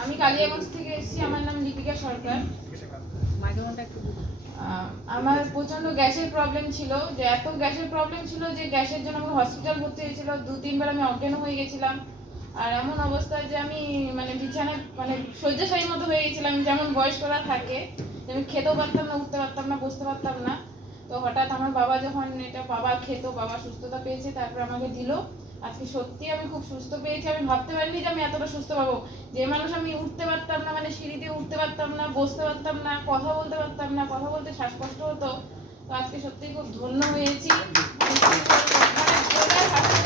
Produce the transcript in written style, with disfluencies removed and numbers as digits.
আমি কালিয়াগঞ্জ থেকে এসেছি। আমার নাম দীপিকা সরকার। আমার প্রচন্ড গ্যাসের প্রবলেম ছিল, যে এত গ্যাসের প্রবলেম ছিল যে গ্যাসের জন্য আমাকে হসপিটাল ভর্তি হয়েছিল। 2-3 বার আমি অজ্ঞান হয়ে গেছিলাম। আর এমন অবস্থায় যে আমি মানে বিছানায় মানে শয্যাশায়ী মতো হয়ে গেছিলাম, যেমন বয়স্করা থাকে, যে আমি খেতেও পারতাম না, উঠতে পারতাম না, বসতে পারতাম না। তো হঠাৎ আমার বাবা যখন এটা বাবা খেত, বাবা সুস্থতা পেয়েছে, তারপর আমাকে দিল। আজকে সত্যি আমি খুব সুস্থ পেয়েছি। আমি ভাবতে পারিনি যে আমি এতটা সুস্থ পাবো। যে মানুষ আমি উঠতে পারতাম না, মানে সিঁড়ি দিয়ে উঠতে পারতাম না, বসতে পারতাম না, কথা বলতে পারতাম না, কথা বলতে শ্বাসকষ্ট হতো। তো আজকে সত্যি খুব ধন্য হয়েছি। আমি কি বলবো, মানে বলার ভাষা